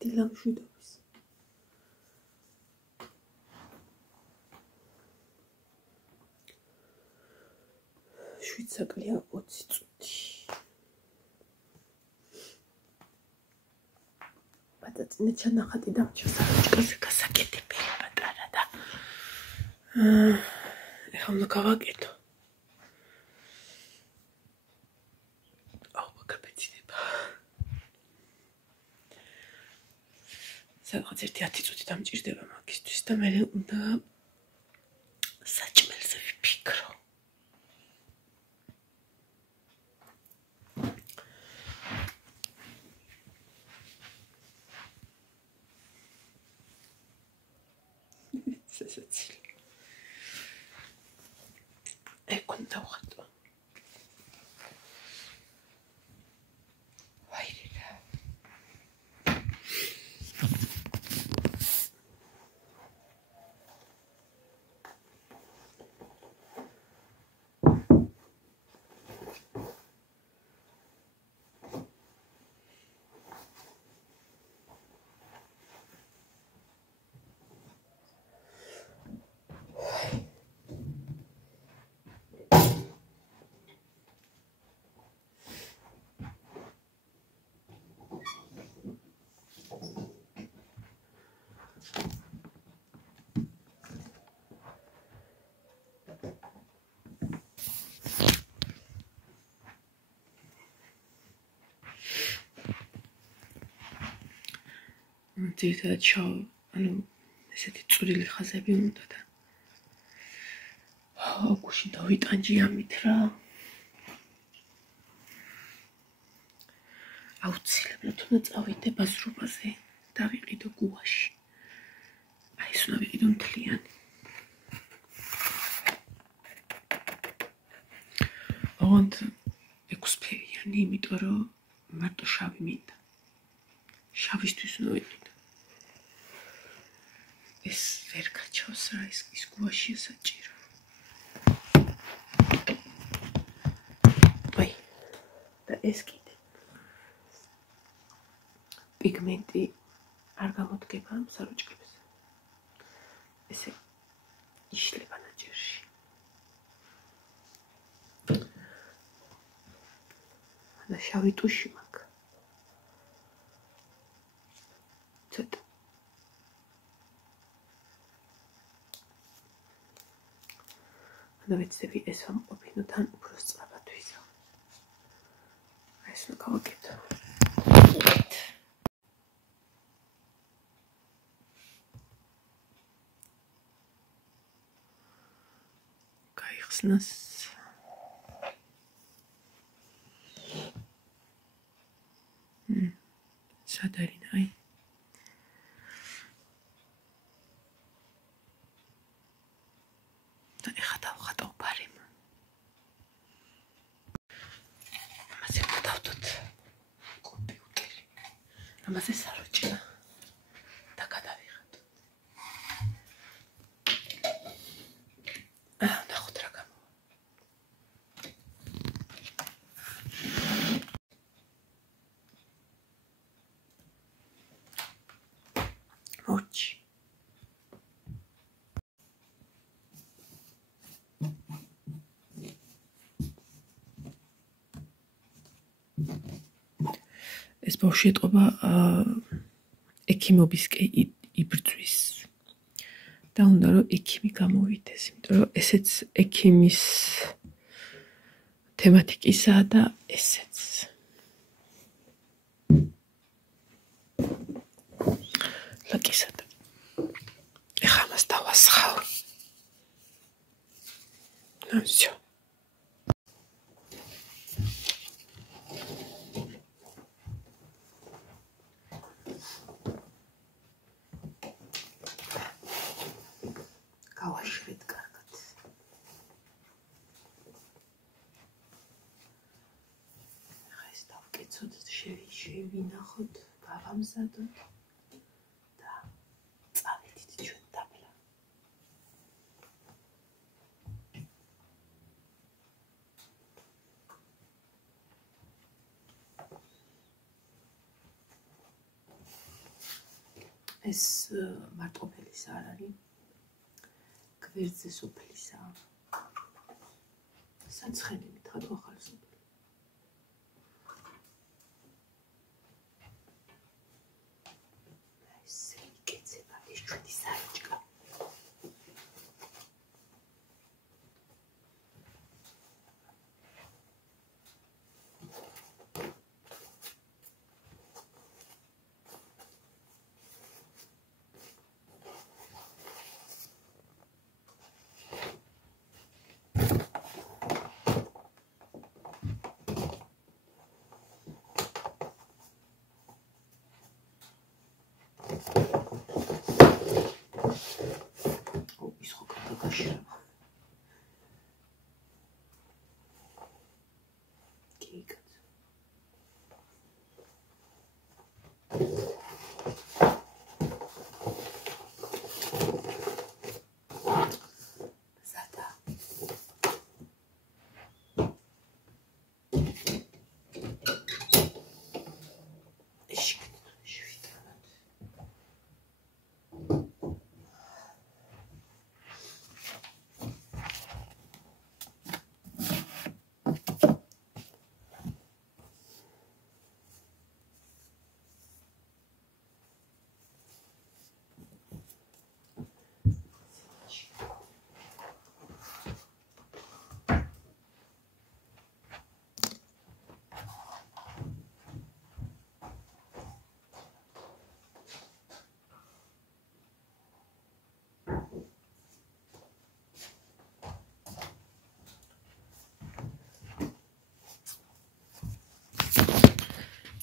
დილამ შვიდობის. შვიდსაკლია 20 წუთი. ბატაწინე ჩანახატი დამჭა საროჭკაზე გასაკეთებელი პატარა და ეხლა უნდა გავაკეთო. სადღაც 10 წუთი დამჭირდება მაგისთვის და მე უნდა საჭმელზე ვიფიქრო. სასაცილო. ეგ უნდა ვხატო. ძირითადად ესეთი წვრილი ხაზები უნდა და აუგუში დავიტანჯი ამით რა. აუცილებლად უნდა წავიდე ბაზრობაზე და ვიყიდო გუაში. აი ეს უნდა ვიყიდო მთლიანი. ოღონდ 6 ფერიანი, იმიტომ რომ მარტო შავი მინდა. შავისთვის უნდა ვიყიდო. ეს ვერ გაჩავს რა, ის გუაშია საჭირო. აი, და ეს კიდე. პიგმენტი არ გამოდგება ამ საროჭკებზე. ესე იშლება ნაჭერში. და შავი ტუში მაქვს. ცოტა. და ვეცდები ეს ვამყოფინო თან უფრო სწრაფად ვიზავ. ეს უნდა გავაკეთო. გაიხსნას. სად არის აი? და ეხა დავხატო ბარემ. ამაზე დავდოთ კომპიუტერი. ამაზე საროჭა და გადავიღოთ. ნახოთ რა გამოვა. მოჩი. ეს ბავშვი ეტყობა ექიმობისკენ იბრძვის და უნდა რომ ექიმი გამოვიდეს, იმიტომ რომ ესეც ექიმის თემატიკისაა და ესეც. ლაკისად. ეხლა მას დავასხავ. всё. გავაშრეთ კარგად. ახლა ეს დავკეცოთ, შევინახოთ, გავამზადოთ და წავედით ჩვენ დაბლა. ეს მარტყოფელის არ არის. გვერდზე სოფლისა. საცხენი მითხარ ახალი სოფელი. ესე იკეცება ის ჩვენი საჭკა.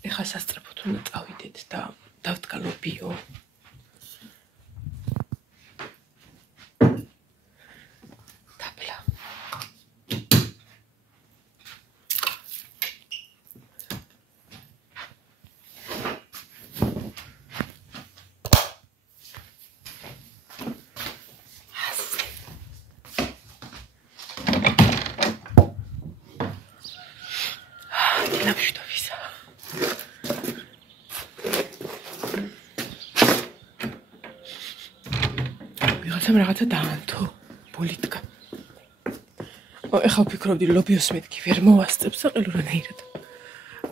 ეხლა სასწრაფოდ უნდა წავიდეთ და დავთქალობიო. თაფლა. ვიღაცამ რაღაცა დაანთო პოლიტიკა. ეხლა ვფიქრობდი ლობიოს მეთქი ვერ მოვასწრებ საყელურანაირად.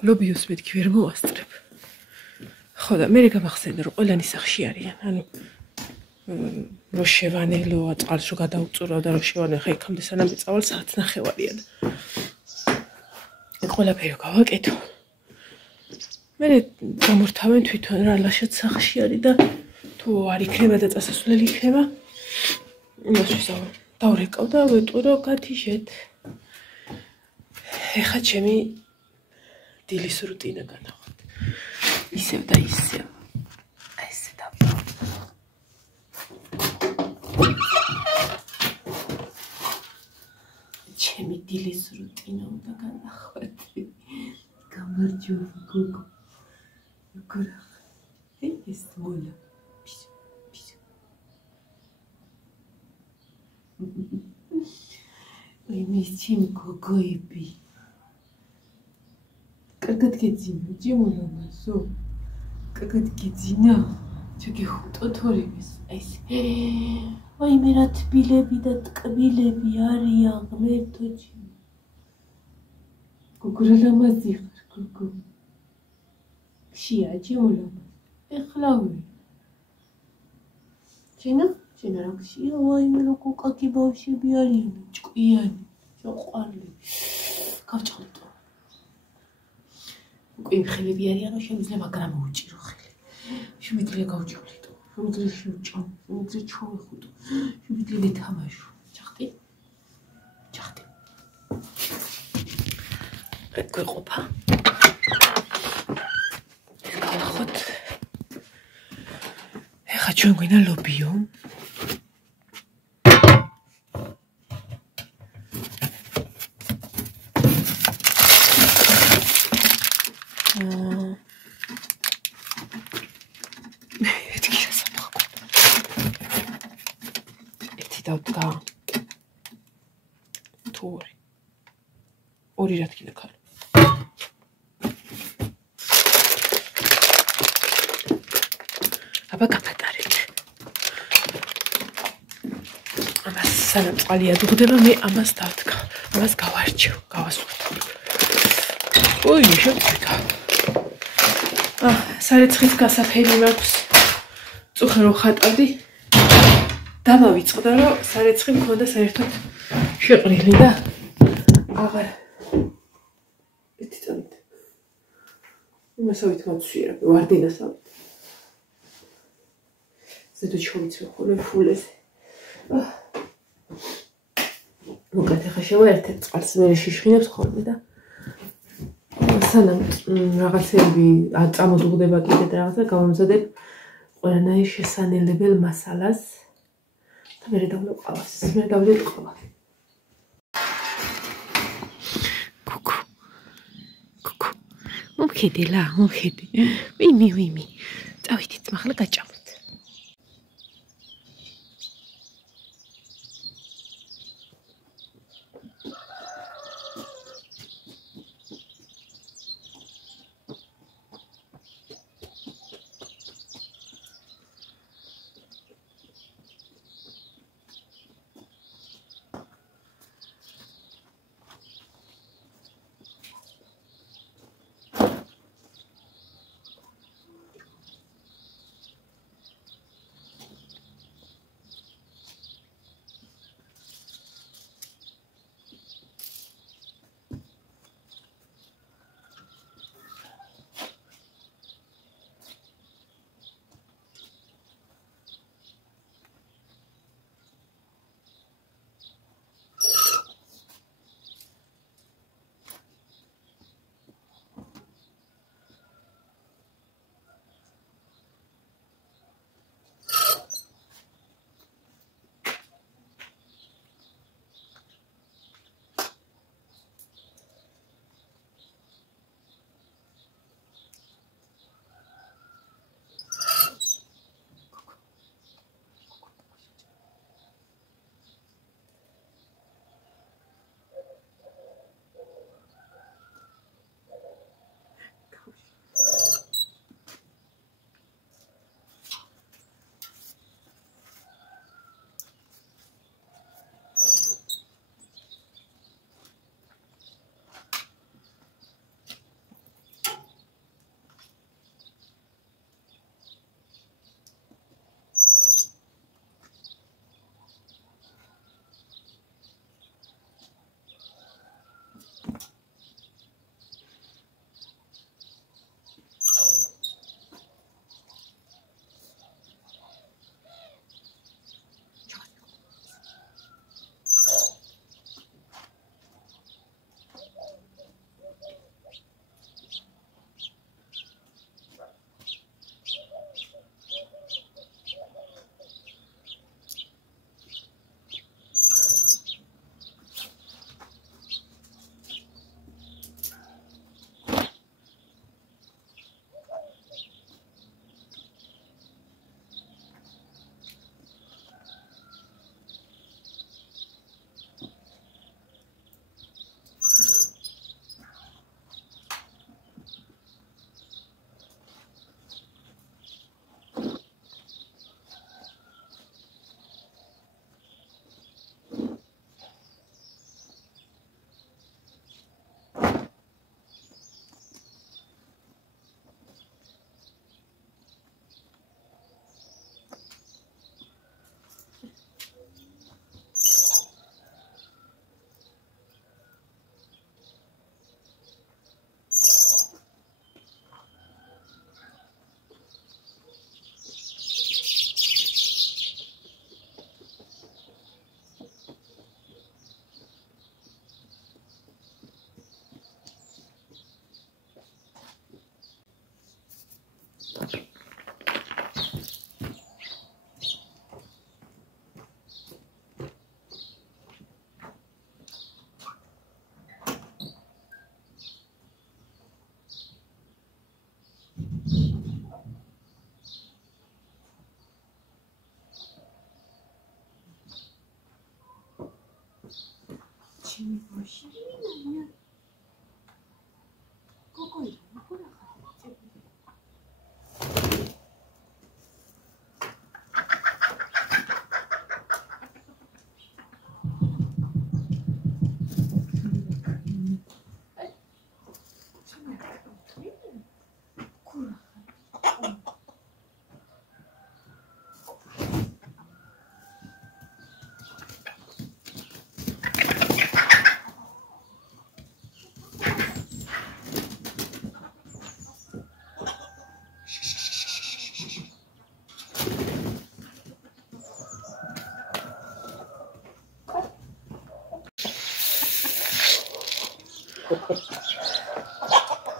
ლობიოს მეთქი ვერ მოვასწრებ. ხო და მე გამახსენდა რომ ყველანი სახში არიან. ანუ რო შევანელო წყალს რო გადაუწურავ და რო შევანე ხა იქამდე სანამ წავალ საათს ნახევარია და ყველაფერი გავაკეთო. მე გამორთავენ თვითონ რა ლაშად სახში არის და თუ არ იქნება და წასასვლელი იქნება იმას ვისაუბრებ. დავრეკავ და ვეტყურო გათიშეთ. ეხლა ჩემი დილის რუტინა განახვდ. ისევ და ისევ. აი ესე და ჩემი დილის რუტინა უნდა განახვდ. გამარჯობა გოგო. გოგო. ეს მოლა. Mis ჩემი გოგოები. კარგად გეძინა, ჯიმულობასო. კარგად გეძინა. ჩაგეხუტო თორემეს. აი ეს. აი მე რა თბილები და ტკბილები არიან ღმერთო ჩემო. გოგო რა ლამაზი ხარ, გოგო. ხშია ჯიმულობა. ეხლავე. ჩინა? ჩინა რა ხშია? აი მე რა კოკაკი ბავშვები არიან, ჭკვიანი. ყვარლი. გავჭყლიტო. უკვე ხელები არიან, რომ შემიძლია მაგრამ მოუჭირო ხელი. შემიძლია გავჭყლიტო. შემიძლია შევჭამ, შემიძლია ჩავეხუტო. შემიძლია ვეთამაშო. ჩახტი? ჩახტი. გვეყოფა. გავხოთ. ეხლა ჩვენ გვინდა ლობიო. დავდგა თუ ორი რა თქმა უნდა აბა გაფატარე სანამ წყალი ადუღდება, მე ამას დავთქა. ამას გავარჩევ, გავასვათ. ოი, შევწვიდა. სარეცხის გასაფერი მაქვს. წუხე რო ხატავდი. დამავიწყდა, რომ სარეცხი მქონდა საერთოდ შეყრილი და აღარ ეთიტონით. იმასავით მოცვიერებ, ვარდინასავით. ზედო ჩოვიცვე ხოლმე ფულეზე. მოკლედ ახლა შევაერთებ წყალს ვერ შეშხინებს ხოლმე და სანამ რაღაცები წამოდუღდება კიდე და რაღაცა გავამზადებ ყველანაირ შესანელებელ მასალას და მე დავვლე ყავას. მე დავვლე ყავა. კუკუ. მომხედე ლა, მომხედე. ვიმი. წავითით, ახლა გაჭამოთ.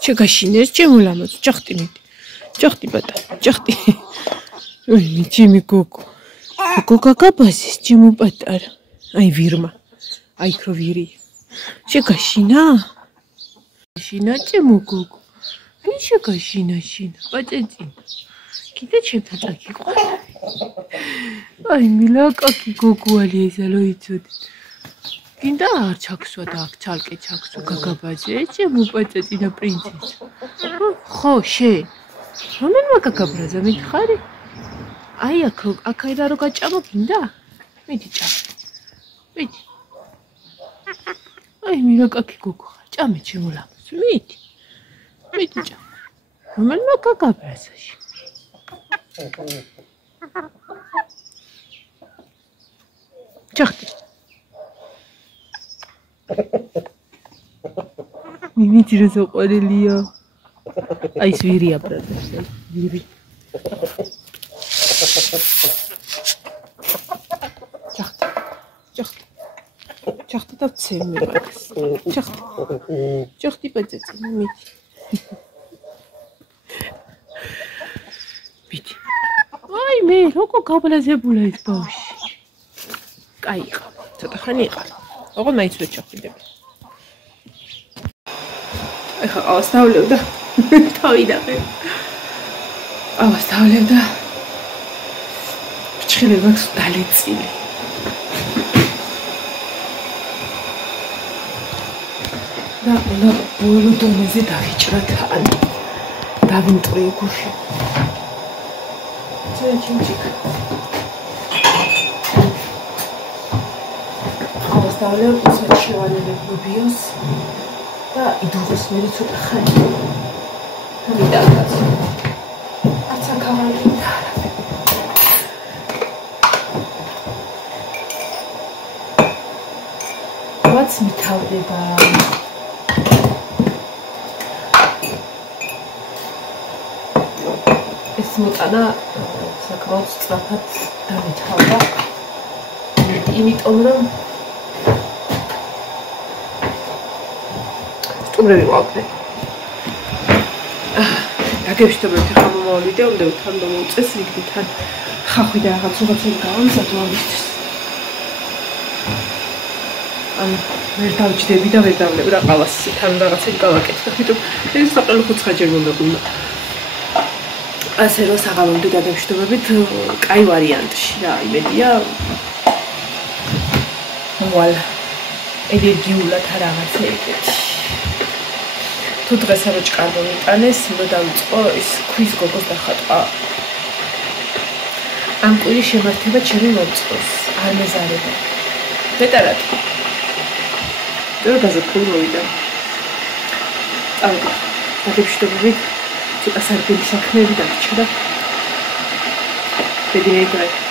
შეგაშინეს ჩემო ლამაზ ჭახტი მიდი ჭახტი პატარა ჭახტი ოი ჩემი გოგო გოგო გაბაზის ჩემო პატარა აი ვირმა აი ქრო ვირი შეგაშინა შინა ჩემო გოგო ვინ შეგაშინა შინა პაწეწინა კიდე ჩემთან წაგიყვანე აი მილაკაკი გოგოალი ესა რო იცოდი კიდე არ ჩაქსვა და აქ ცალკე ჩაქსვა გაგაბაძე ჩემო პაწეწინა პრინცესა ხო შენ რომელმა გაგაბრაზა მითხარი აი აქა რო გაჭამო კიდე მიდი ჭამე მიდი აი მილაკაკი გოგო ჭამე ჩემო ლამაზ მიდი მიდი ჭამე რომელმა გაგაბრაზა ჭახტი მივიდი რა ზოყარელია აი ეს ვირია ბრატებს ვირი ჭახტი და ცემ მიყავს ჭახტი პაწეწინა მიდი აი მე როგორ გაბლაზებულა ეს ბავშვი კაი იყო ცოტა ხანი იყარ ოღონდ მაინც ვერ ჩახვიდები ეხა ყავას დავლევდა თავიდანვე ყავას დავლევდა ფრჩხილები მაქვს დალეწილი და ყველა ბოლო დონეზე დავიჭრა თან დავიმტვრიე გუში ჩინჩიკ ყავას დავლევ ისეთ შევალებებ ლობიოს და იდუღოს მერი ცოტა ხანი ამიტანაც არც აქავალი ვაც მითავდება ეს მოტანა საკმაოდ სწრაფად დამეთავდა იმიტომ რომ სტუმრები ყავდნენ დაგებშთობთ ხა მომავლიდე უნდა თან მომწეს იქ თან ხახვი და რაღაცები გავამზადო ამისთვის ან ვერ დავჭდები და ვერ დავლებ რა ყავას თან რაღაცები გავაკეთე თვითონ ეს საყელო ხუცხაჯერ მომეყულა ასე რომ საღამომდე დაგებშთობებით კაი ვარიანტში რა იმედია ვალ ენერგიულად რაღაცა ეგეთი თუ დღეს არ ჭკარბო მიტანეს უნდა დავიწყო ის ქვის გოგოს დახატვა ამ კვირის შემართება ჩემი მომწყოს არ მეზარება მეტარად და გაზაფხული მოვიდა წავედი დაგებშთობებით ცოტა სარგებელი საქმეები დაგჭირა და ბედნიერი